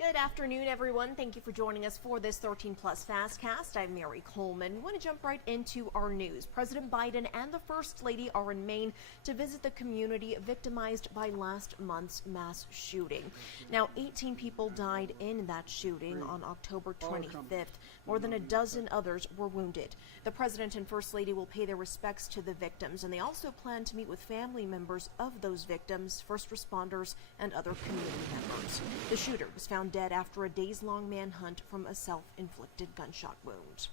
Good afternoon, everyone. Thank you for joining us for this 13 Plus FastCast. I'm Mary Coleman. We want to jump right into our news. President Biden and the First Lady are in Maine to visit the community victimized by last month's mass shooting. Now, 18 people died in that shooting on October 25th. More than a dozen others were wounded. The President and First Lady will pay their respects to the victims, and they also plan to meet with family members of those victims, first responders, and other community members. The shooter was found dead after a days-long manhunt from a self-inflicted gunshot wound.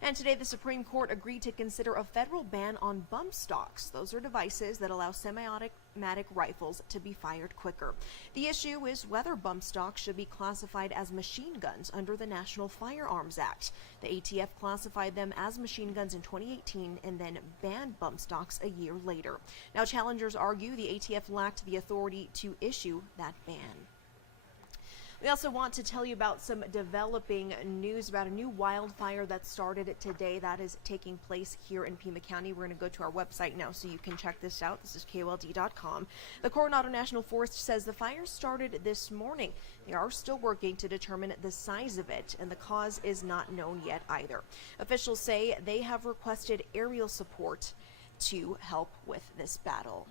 And today, the Supreme Court agreed to consider a federal ban on bump stocks. Those are devices that allow semi-automatic rifles to be fired quicker. The issue is whether bump stocks should be classified as machine guns under the National Firearms Act. The ATF classified them as machine guns in 2018 and then banned bump stocks a year later. Now, challengers argue the ATF lacked the authority to issue that ban. We also want to tell you about some developing news about a new wildfire that started today that is taking place here in Puma County. We're going to go to our website now so you can check this out. This is KOLD.com. The Coronado National Forest says the fire started this morning. They are still working to determine the size of it, and the cause is not known yet either. Officials say they have requested aerial support to help with this battle.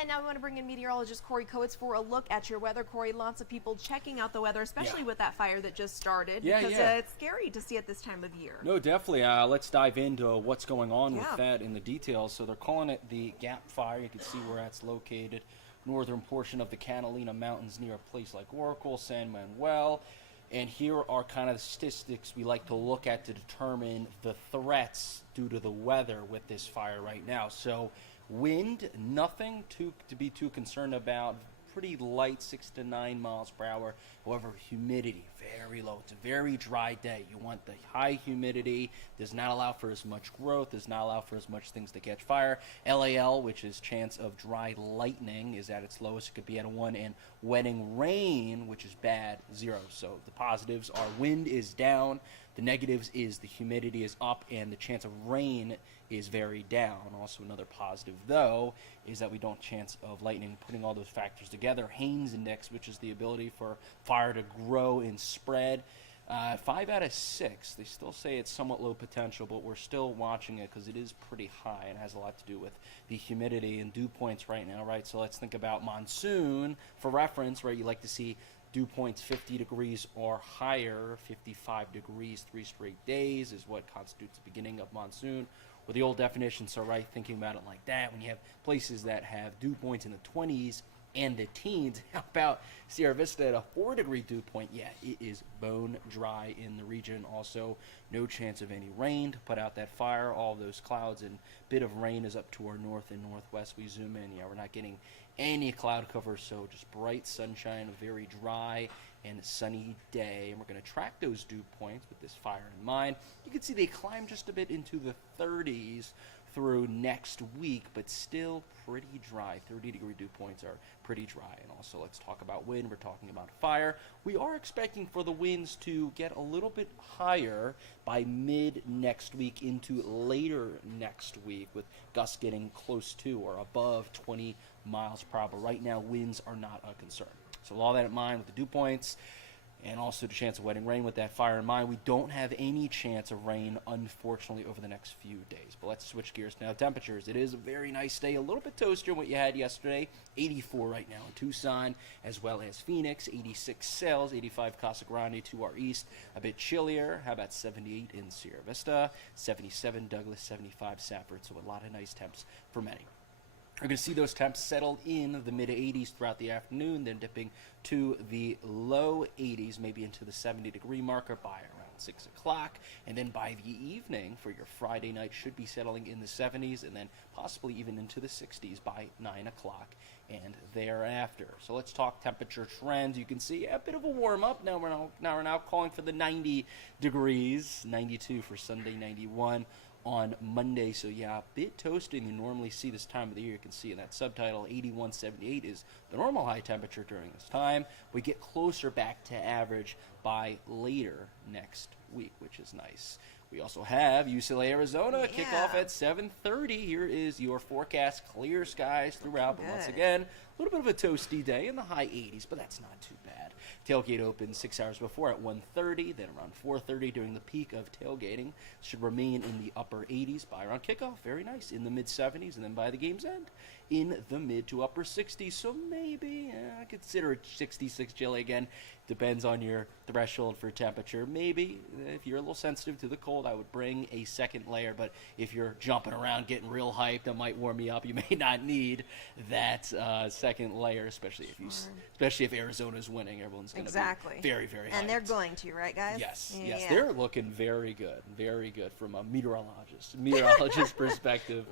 And now we want to bring in meteorologist Corey Coates for a look at your weather. Corey, lots of people checking out the weather, especially with that fire that just started. Because it's scary to see at this time of year. No, definitely. Let's dive into what's going on with that in the details. So they're calling it the Gap Fire. You can see where that's located. Northern portion of the Catalina Mountains near a place like Oracle, San Manuel. And here are kind of the statistics we like to look at to determine the threats due to the weather with this fire right now. So wind, nothing to be too concerned about. Pretty light, 6 to 9 miles per hour. However, humidity, very low. It's a very dry day. You want the high humidity. Does not allow for as much growth. Does not allow for as much things to catch fire. LAL, which is chance of dry lightning, is at its lowest. It could be at a 1. And wetting rain, which is bad, 0. So the positives are wind is down. The negatives is the humidity is up and the chance of rain is very down. Also another positive, though, is that we don't chance of lightning. Putting all those factors together, Haynes Index, which is the ability for fire to grow and spread, 5 out of 6. They still say it's somewhat low potential, but we're still watching it because it is pretty high and has a lot to do with the humidity and dew points right now, right? So let's think about monsoon for reference, right? You like to see dew points 50 degrees or higher. 55 degrees 3 straight days is what constitutes the beginning of monsoon. Or the old definition, so right, thinking about it like that, when you have places that have dew points in the 20s and the teens, how about Sierra Vista at a 4-degree dew point? Yeah, it is bone dry in the region. Also, no chance of any rain to put out that fire. All those clouds and bit of rain is up to our north and northwest. We zoom in, yeah, we're not getting any cloud cover, so just bright sunshine, a very dry and sunny day. And we're going to track those dew points with this fire in mind. You can see they climb just a bit into the 30s through next week, but still pretty dry. 30-degree dew points are pretty dry. And also, let's talk about wind. We're talking about fire. We are expecting for the winds to get a little bit higher by mid next week into later next week, with gusts getting close to or above 20 miles per hour. Right now, winds are not a concern. So with all that in mind, with the dew points and also the chance of wetting rain with that fire in mind, we don't have any chance of rain, unfortunately, over the next few days. But let's switch gears now. Temperatures. It is a very nice day, a little bit toastier than what you had yesterday. 84 right now in Tucson, as well as Phoenix. 86 Sales, 85 Casa Grande to our east. A bit chillier. How about 78 in Sierra Vista? 77 Douglas, 75 Safford. So a lot of nice temps for many. We're going to see those temps settle in the mid-80s throughout the afternoon, then dipping to the low 80s, maybe into the 70-degree marker by around 6 o'clock. And then by the evening for your Friday night should be settling in the 70s and then possibly even into the 60s by 9 o'clock and thereafter. So let's talk temperature trends. You can see a bit of a warm-up. Now we're now calling for the 90 degrees, 92 for Sunday, 91 on Monday. So yeah, a bit toasty than you normally see this time of the year. You can see in that subtitle, 81.78 is the normal high temperature during this time. We get closer back to average by later next week, which is nice. We also have UCLA, Arizona, kickoff at 7:30. Here is your forecast. Clear skies throughout, but once again, A little bit of a toasty day in the high 80s, but that's not too bad. Tailgate opens 6 hours before at 1:30, then around 4:30 during the peak of tailgating. Should remain in the upper 80s by around kickoff. Very nice. In the mid 70s, and then by the game's end, in the mid to upper 60s. So maybe consider it 66 chilly again. Depends on your threshold for temperature. Maybe if you're a little sensitive to the cold, I would bring a second layer. But if you're jumping around, getting real hyped, that might warm you up. You may not need that second layer, especially if Arizona's winning. Everyone's going to be very, very hyped. And they're going to, right, guys? Yes, yes, they're looking very good from a meteorologist perspective.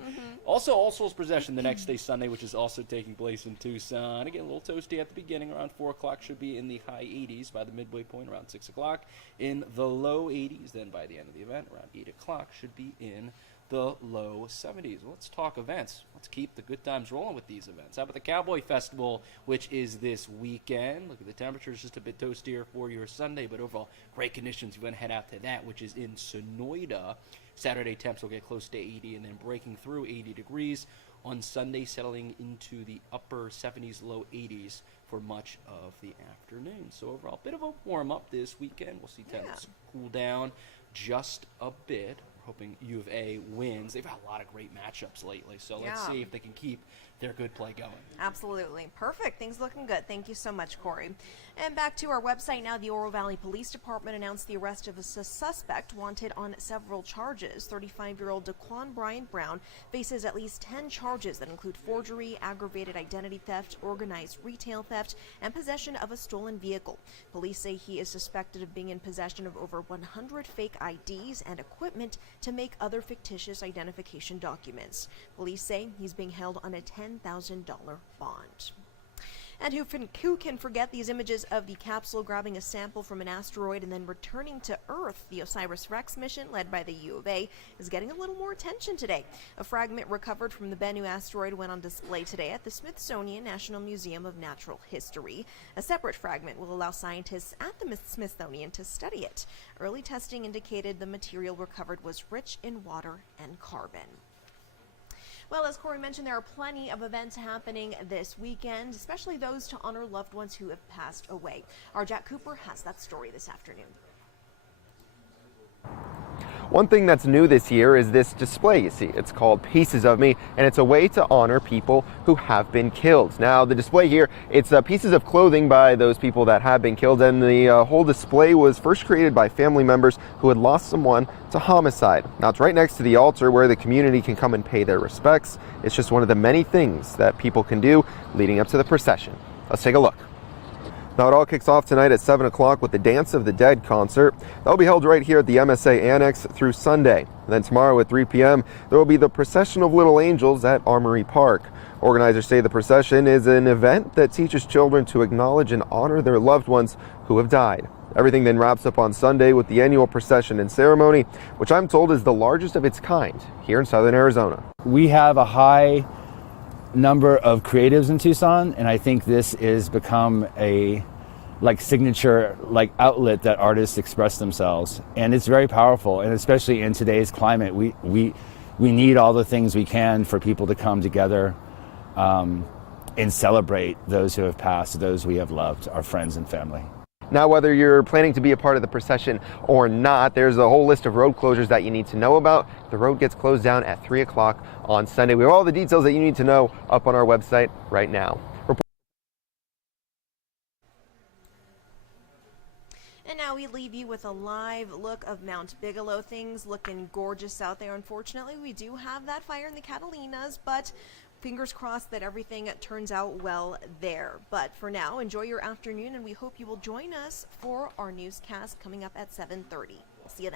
Also, All Souls Procession the next day, Sunday, which is also taking place in Tucson. Again, a little toasty at the beginning, around 4 o'clock, should be in the high 80s by the midway point, around 6 o'clock in the low 80s. Then by the end of the event, around 8 o'clock, should be in the low 70s. Well, let's talk events. Let's keep the good times rolling with these events. How about the Cowboy Festival, which is this weekend? Look at the temperatures, just a bit toastier for your Sunday, but overall great conditions. You're going to head out to that, which is in Sonoyta. Saturday temps will get close to 80 and then breaking through 80 degrees. On Sunday, settling into the upper 70s, low 80s for much of the afternoon. So overall, a bit of a warm-up this weekend. We'll see temps cool down just a bit. We're hoping U of A wins. They've had a lot of great matchups lately, so let's see if they can keep their good play going. Absolutely. Perfect. Things looking good. Thank you so much, Corey. And back to our website now. The Oro Valley Police Department announced the arrest of a suspect wanted on several charges. 35-year-old Daquan Bryant Brown faces at least 10 charges that include forgery, aggravated identity theft, organized retail theft, and possession of a stolen vehicle. Police say he is suspected of being in possession of over 100 fake IDs and equipment to make other fictitious identification documents. Police say he's being held on a $10,000 bond. And who can forget these images of the capsule grabbing a sample from an asteroid and then returning to Earth? The OSIRIS-REx mission, led by the U of A, is getting a little more attention today. A fragment recovered from the Bennu asteroid went on display today at the Smithsonian National Museum of Natural History. A separate fragment will allow scientists at the Smithsonian to study it. Early testing indicated the material recovered was rich in water and carbon. Well, as Corey mentioned, there are plenty of events happening this weekend, especially those to honor loved ones who have passed away. Our Jack Cooper has that story this afternoon. One thing that's new this year is this display you see. It's called Pieces of Me, and it's a way to honor people who have been killed. Now, the display here, it's pieces of clothing by those people that have been killed, and the whole display was first created by family members who had lost someone to homicide. Now, it's right next to the altar where the community can come and pay their respects. It's just one of the many things that people can do leading up to the procession. Let's take a look. Now, it all kicks off tonight at 7 o'clock with the Dance of the Dead concert. That'll be held right here at the MSA Annex through Sunday. And then tomorrow at 3 p.m., there will be the Procession of Little Angels at Armory Park. Organizers say the procession is an event that teaches children to acknowledge and honor their loved ones who have died. Everything then wraps up on Sunday with the annual procession and ceremony, which I'm told is the largest of its kind here in southern Arizona. We have a high number of creatives in Tucson, and I think this is become a signature outlet that artists express themselves, and it's very powerful. And especially in today's climate, we need all the things we can for people to come together and celebrate those who have passed, those we have loved, our friends and family. Now, whether you're planning to be a part of the procession or not, there's a whole list of road closures that you need to know about. The road gets closed down at 3 o'clock on Sunday. We have all the details that you need to know up on our website right now. And now we leave you with a live look of Mount Bigelow. Things looking gorgeous out there. Unfortunately, we do have that fire in the Catalinas, but fingers crossed that everything turns out well there. But for now, enjoy your afternoon, and we hope you will join us for our newscast coming up at 7:30. We'll see you then.